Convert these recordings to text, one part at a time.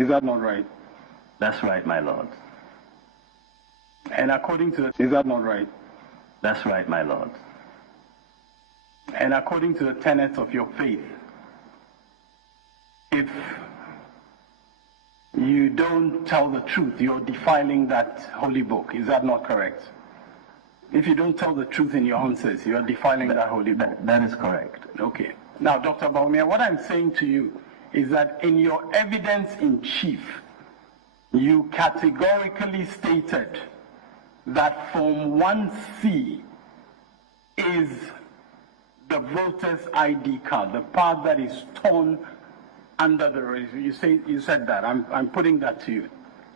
Is that not right? That's right, my lord. And according to is that not right? That's right, my lord. And according to the tenets of your faith, if you don't tell the truth, you're defiling that holy book. Is that not correct? If you don't tell the truth in your answers, you are defiling that holy book. That is correct. Okay. Now, Dr. Bawumia, what I'm saying to you is that in your evidence in chief, you categorically stated that Form 1C is the voter's ID card, the part that is torn under the, you said that. I'm putting that to you.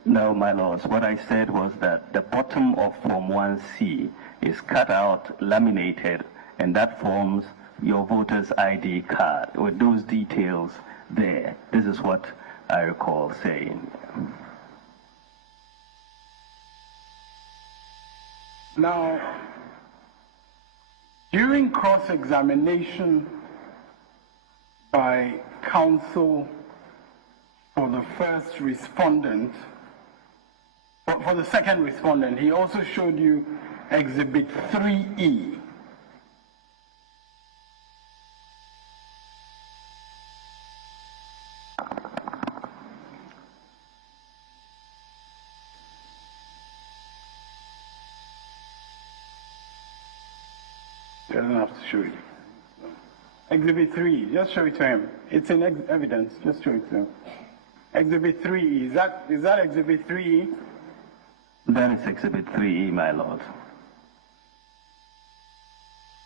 No, my lords. What I said was that the bottom of Form 1C is cut out, laminated, and that forms your voter's ID card with those details there. This is what I recall saying. Now, during cross-examination by counsel for the first respondent, for the second respondent, he also showed you Exhibit 3E. He doesn't have to show you. Exhibit 3, just show it to him. It's in evidence, just show it to him. Exhibit 3E, is that Exhibit 3E? That is Exhibit 3E, my lord.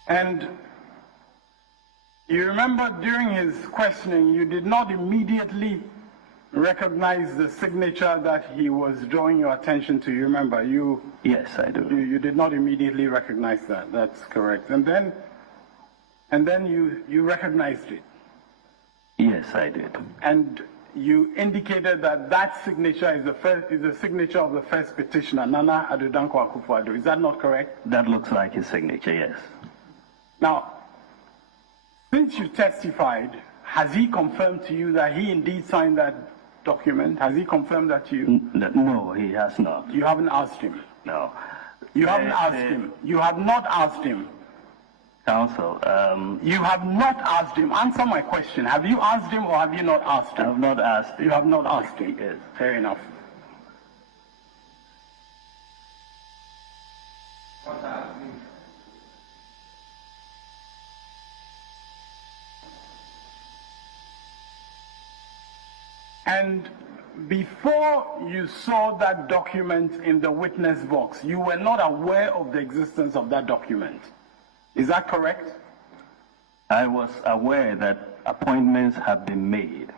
And you remember during his questioning, you did not immediately recognize the signature that he was drawing your attention to. You remember? Yes, I do. You did not immediately recognize that. That's correct. And then you recognized it. Yes, I did. And you indicated that that signature is the signature of the first petitioner, Nana Addo Dankwa Akufo-Addo. Is that not correct? That looks like his signature, yes. Now, since you testified, has he confirmed to you that he indeed signed that document? Has he confirmed that to you? No, he has not. You haven't asked him? No. You haven't asked him? You have not asked him? Counsel, you have not asked him. Answer my question. Have you asked him or have you not asked him? I have not asked him. You have not asked him? Yes. Fair enough. And before you saw that document in the witness box, you were not aware of the existence of that document. Is that correct? I was aware that appointments have been made,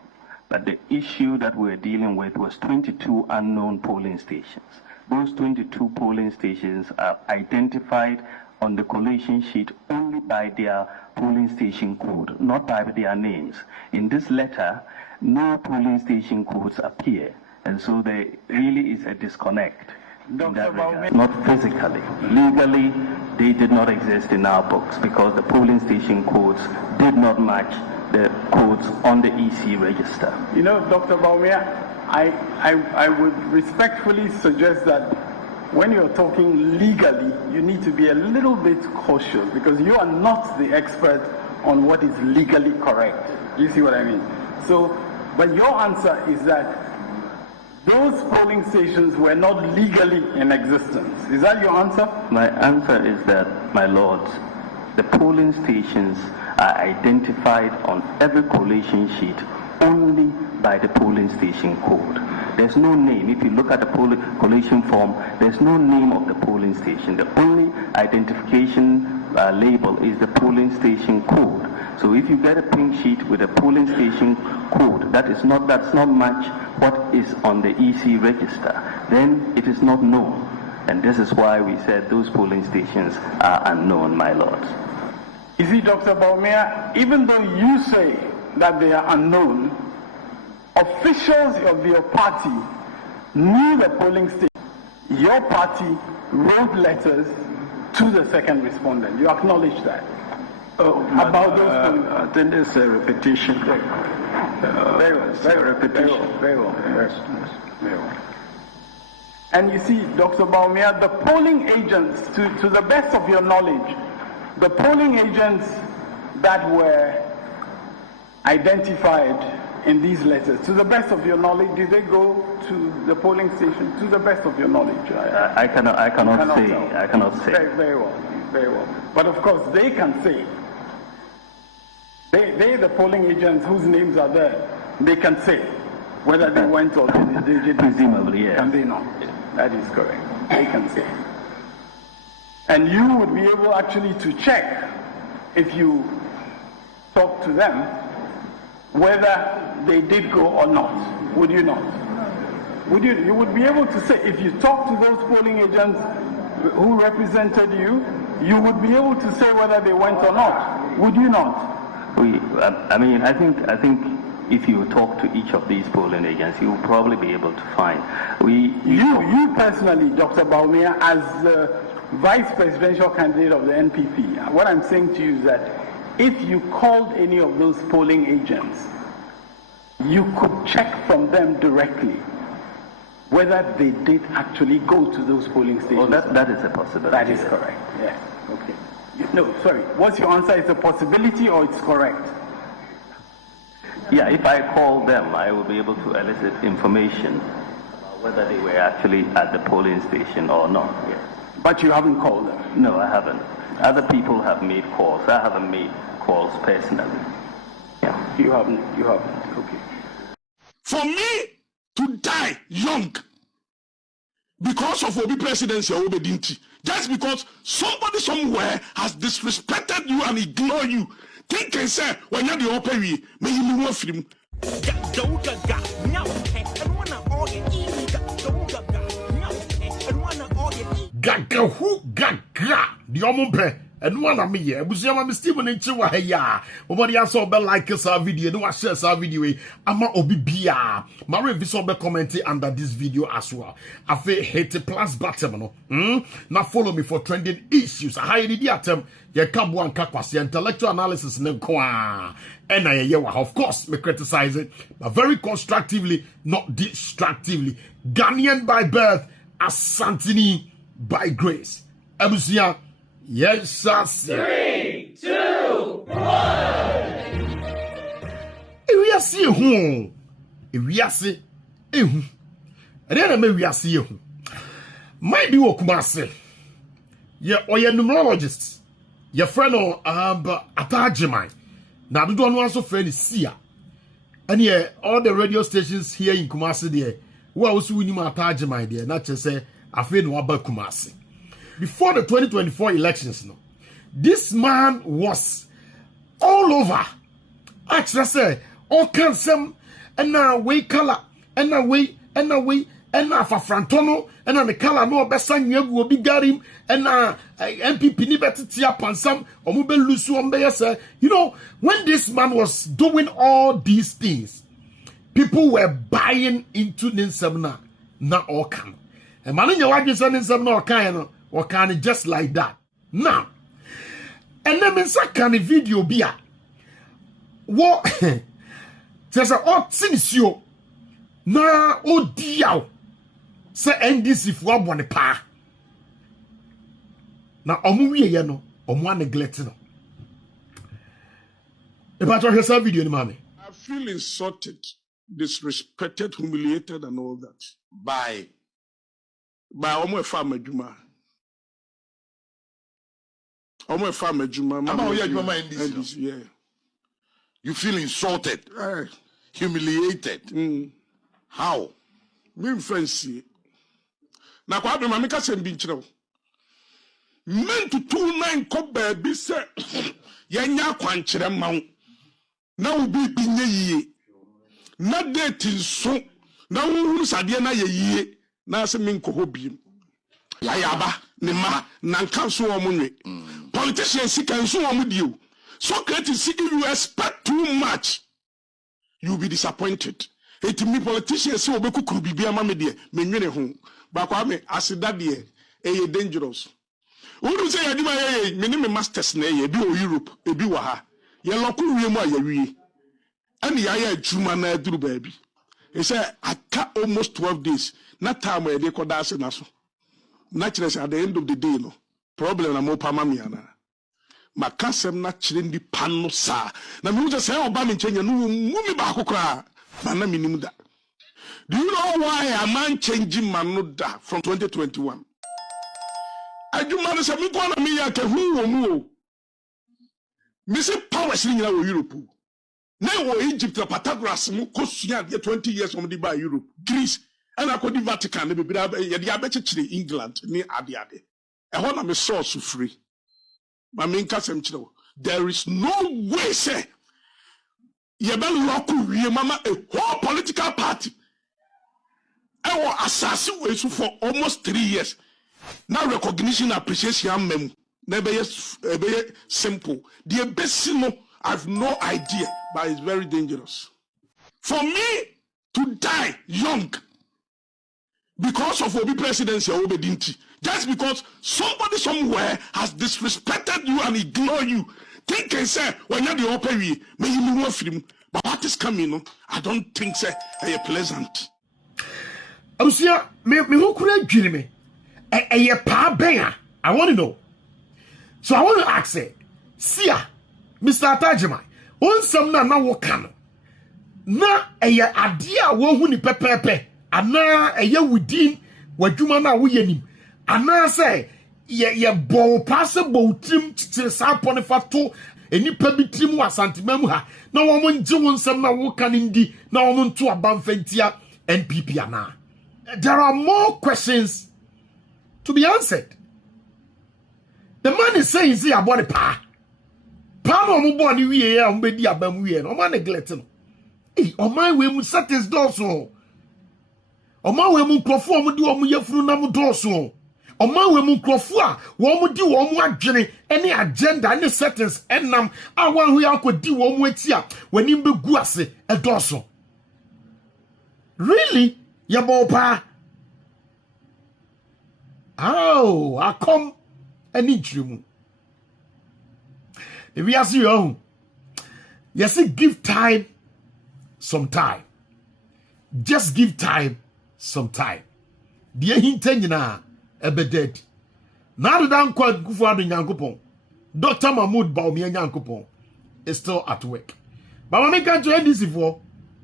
but the issue that we're dealing with was 22 unknown polling stations. Those 22 polling stations are identified on the collation sheet only by their polling station code, not by their names. In this letter, no polling station codes appear, and so there really is a disconnect. Dr. Bawumia, not physically. Legally, they did not exist in our books because the polling station codes did not match the codes on the EC register. You know, Dr. Bawumia, I would respectfully suggest that when you're talking legally, you need to be a little bit cautious because you are not the expert on what is legally correct. Do you see what I mean? So, but your answer is that those polling stations were not legally in existence. Is that your answer? My answer is that, my lords, the polling stations are identified on every collation sheet only by the polling station code. There's no name. If you look at the collation form, there's no name of the polling station. The only identification label is the polling station code. So if you get a pink sheet with a polling station code that's not match what is on the EC register, then it is not known. And this is why we said those polling stations are unknown, my lords. You see, Dr. Bawumia, even though you say that they are unknown, officials of your party knew the polling station. Your party wrote letters to the second respondent. You acknowledge that? About those polling. I think there's a repetition. Very well. Very repetition. Very well. Yes. Very well. And you see, Dr. Bawumia, the polling agents, to the best of your knowledge, the polling agents that were identified in these letters, to the best of your knowledge, did they go to the polling station? To the best of your knowledge, I cannot say. Very well. But of course, they can say. They the polling agents whose names are there. They can say whether they went or they did. Presumably, yes. Can they not? That is correct. They can say. And you would be able actually to check if you talk to them whether they did go or not. Would you not? Would you? You would be able to say, if you talk to those polling agents who represented you, you would be able to say whether they went or not. Would you not? I think if you talk to each of these polling agents, you will probably be able to find. You personally, Dr. Bawumia, as the vice presidential candidate of the NPP, what I'm saying to you is that if you called any of those polling agents, you could check from them directly whether they did actually go to those polling stations. Well, that is a possibility. That is correct. Yes. Okay. No, sorry. What's your answer? It's a possibility or it's correct? Yeah, if I call them, I will be able to elicit information about whether they were actually at the polling station or not. Yes. But you haven't called them? No, I haven't. Other people have made calls. I haven't made calls personally. Yeah, you haven't. Okay. For me to die young because of Obi presidency or Obedinti, just because somebody somewhere has disrespected you and ignored you, think and say, when you're the open, may you move from. Gaga who gaga the omumpe and one of me here. Busiama me Stephen in Chiwa ya. Nobody else be like us our video. No share our video. Ama obi bia. Mary viso be commenting under this video as well. Afe hit the plus button no. Now follow me for trending issues. How did you attempt? Ye come one kakwasi intellectual analysis ne kwa. And of course me criticize it, but very constructively, not destructively. Ghanaian by birth, Asantini by grace. Abusia, yes, sir. 3, 2, 1. We are seeing who? We are seeing who? And then we are seeing who? Might be Okumase. Or your numerologist. Your friend or Atajimai. Now, the one also friend is Sia. And yeah, all the radio stations here in Kumasi there, who are also winning my Atajimai there, not just say, I feel no about Kumasi. Before the 2024 elections, no, this man was all over. Actually, say, all kinds of, and now way color, and now way, and now way, and now for Frantono, and now the color no besan you will be garim, and now NPP ni better tia pansam, or mobile lusu on you know, when this man was doing all these things, people were buying into Ninsamna, not all can. And man in your wife is in some no kind or can just like that. Now, and then in second video beer. What there's a odd since you na oh dear say NDC for one pa. Now omuwie ye no omo neglect no. About your video ni mami. I feel insulted, disrespected, humiliated, and all that. By Omo Farmer Juma. Omo Farmer Juma. Yeah. You feel insulted, humiliated. How? Me fancy. Na kwa be mamika sembi nchiro. Men to 29 ko baby say yenya kwankyere mawo. Na obi binye yiye. Na date nso. Na wuru sade na ye yiye. Na se min ko hobiem. Ayaba ne ma na nka so wo nwe. Politicians can so wo dio. Socrates, if you expect too much, you'll be disappointed. It me politicians say obeku kuru bibia ma me de menwene ho. Ba kwa me asida de e dangerous. Who say adima ye me masters na ye bi o Europe, e bi wa ha. Ye loku wie mu a ye wie. and yaya juma na duru baby. He said I cut almost 12 days. Not time where they could dance naso. Naturally at the end of the day no problem na mo pama miana. Makasem na chire ndi pano sa. Na me just say oba me nchenya no mumi ba akokra. Na na minim da. Do you know why a man changing man no da from 2021? Adwuma no se me kwa na me ya ke hu wo mu o. Me se power sin nyina wo Europe. Na wo Egypt na Pythagoras mu kosua de 20 years from the by Europe. Greece and akodi Vatican na be ye de abechechire England ni ade. E ho na me source free. Ma me nka sem kire wo. There is no way say ye be lock wie mama a whole political party. I was assassin for almost 3 years. Now recognition, appreciation, mem. Never simple. The best I have no idea, but it's very dangerous. For me to die young because of Obi presidency or Obedinti, just because somebody somewhere has disrespected you and ignored you, think and say, when you're the open, may you move from. But what is coming? I don't think say pleasant. Abusia, me who could dream me? A pa bear. I want to know. So I want to ask it. Sia, Mr. Tajima, on some na wakano. Na idea won't pepe. Ana within what you mana we Ana say, ye bow passable trim to Saponifato, and you pebby trim was antimemuha. No woman doing some na wakan indi, no woman to a bamfentia NPP ana. There are more questions to be answered. The man is saying, see, about the pa. Pa no mo born we here, umbedi abam we no man neglecting. Eh, o man we mu set his door so. O man we mu krofo mo di o mu yefuru na mo door so. O man we mu krofo a wo mo di wo mo adwene any agenda any settings enam a wan hu yakodi wo mo ati a wani be gu ase e door so. Really? Yabopa. Oh, I come and need you. If we ask you, yes, give time, some time. Just give time, some time. Dear Hintena, ebe dead. Now the down quite good for the Yankupon. Dr. Mahmoud Bawumia Yankupon is still at work. But when I can't join this before,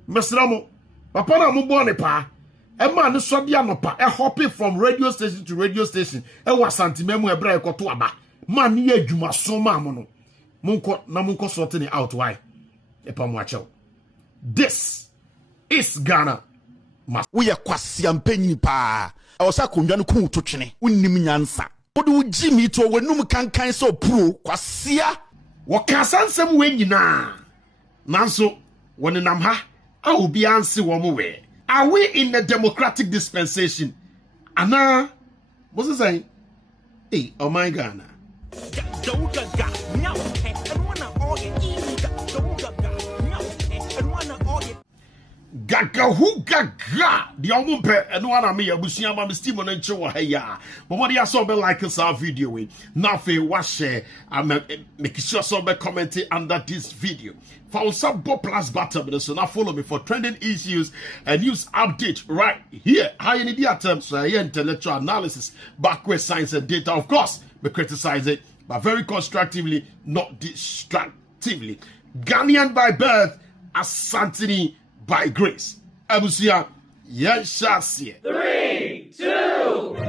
Mr. Ramo. Papa na mo born pa e ma ne so dia no pa e hopping from radio station to radio station e wa santimemu e bra e koto aba ma ne adwuma so ma mo no monko sort ni out why e pa mo achew. This is Ghana. We are kwasiampanyi pa e wo sa kondwa no ku to twene unnim nyansa wo de uji mi to wanum kankan so pro kwasia wo ka sansem we nyina nanso woni nam ha. Are we in a democratic dispensation? Anna, what's it saying? Hey, oh my God. Gaga who gaga the omumpe and one of me abusia ma steam on encho heya but what you saw be like us our video we now fe wash make sure so be comment under this video for some plus button so now follow me for trending issues and news update right here high in the terms intellectual analysis backward science and data of course we criticize it but very constructively not destructively. Ghanaian by birth, Asantini by grace. Abusia, yes, shall see it. 3, 2, 1.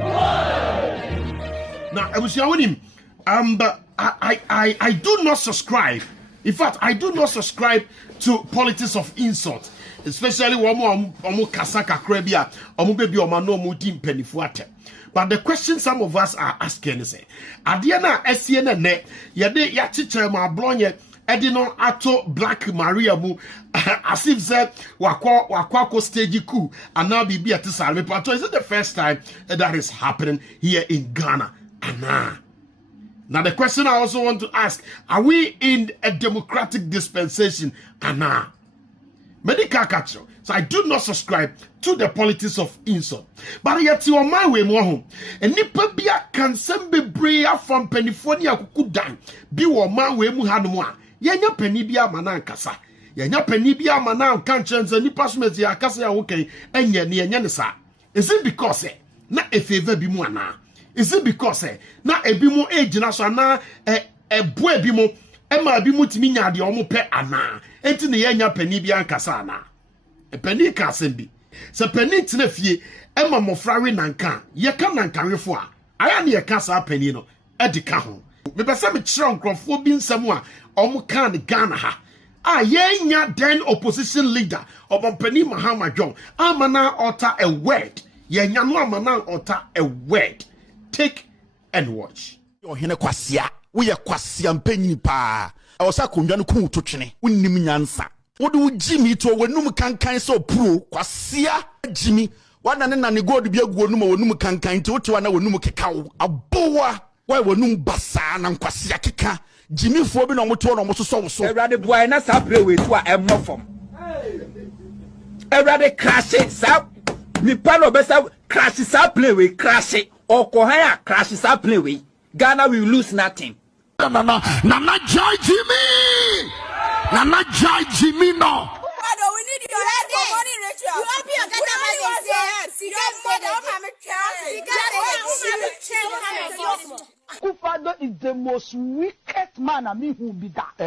Now, Abusia, with him, I do not subscribe. In fact, I do not subscribe to politics of insult, especially omo kasaka krebia, omo baby omo no mo dim penifuate. But the question some of us are asking is, Adiana SCN ne yade yachiche ma blonye edino ato Black Maria mu as if said wakwa stage coup and now be at this army. But is it the first time that is happening here in Ghana? Anna. Now the question I also want to ask, are we in a democratic dispensation? Anna. Medical catcher. So I do not subscribe to the politics of insult. But yet you are my way more home. And nipabia can send be brea from Pennyfonia kukudan. Be wa man we muhanwa. Yenya penibia manankasa. yenya pani bi ama na kan chenze ni passionate ya kasa ya woken enye ne enye ne sa. Is it because na e favor bi mu ana? Is it because na ebi mu ejina so na ebo ebi mu ema bi mu timi nya de omo pe ana? Enti ne yenya pani bi ankasa ana? E pani ka sembi. Se pani tena fie ema mofrawe nanka ye ka nankanwefo a aya ne ye ka sa pani no edi ka ho. Me pese me kire nkrofo bi nsam a omo kan Ghana ha. Yenya then opposition leader Obampani Mahama John amana utter a word. Yenya no amana utter a word. Take and watch. Yo hene kwasia. We ye kwasia mpenyi pa. Awosa kondwa no ku totwene. Unnim nyansa. Wode wo jimi to wanum kankan so pro kwasia jimi. Wana ne na ne god bi agu onum wanum kankan ti wote wana wanum kekawo. Abowa why wanum basa na kwasia keka. Jimmy fo bi no moto no moso so Erade boy na sa play we to a emmo from Erade crash it sa ni pa no be sa crash sa play we crash it okohan a crash sa play we Ghana will lose nothing. na jai Jimmy na jai Jimmy no We need your head for money ritual. You help your Ghana man Kufado is the most wicked man I mean who be that.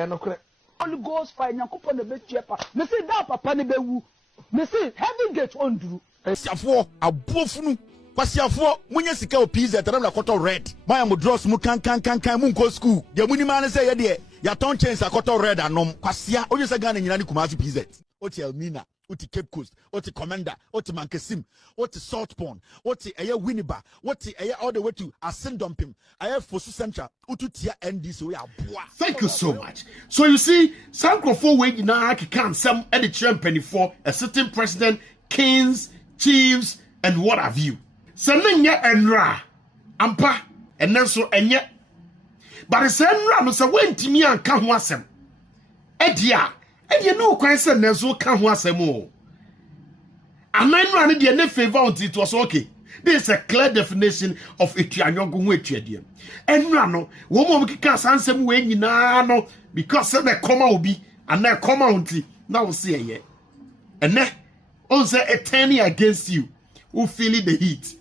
Holy Ghost fire nyankopon na betuepa. Me say that papa ne bewu. Me say heaven gate on duru. Siafo abofunu kwasiafo munya sika o pizza tara na koto red. My mo dross mu kan mu ko school. De muni man say ye de ya ton chains akoto red anom. Kwasia onye se Ghana nyina ni Kumasi pizza. Oti Elmina, oti Cape Coast, oti Commander, oti Mankesim, oti Saltpond, oti Aya Winneba, oti Aya all the way to Asendompim, Aya Fosu Central, ututia NDC we are boa. Thank you so much. So you see, Sankrofo we na can some editor penny for a certain president, kings, chiefs, and what have you. Sanenya enra, ampa, and then so enye. But it's enra no sa wentimi anka ho asem. Edia. And you know, quite said, Nezo can't was a more. And then running the net favor it was okay. This is a clear definition of a triangle with you. And Rano, woman can answer when you know, because the comma will be, and that comma now see ye. And then also a 10 against you who feel the heat.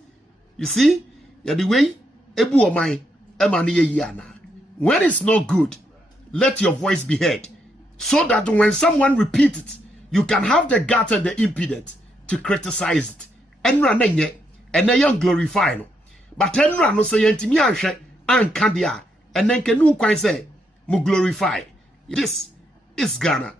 You see, you're the way, Ebu or my Emania Yana. When it's not good, let your voice be heard. So that when someone repeats it, you can have the guts and the impudence to criticize it. Enra nenye, and a young glorify no. But enra no say yentimi anhwe anka dia, and then can no quite say mu glorify. This is Ghana.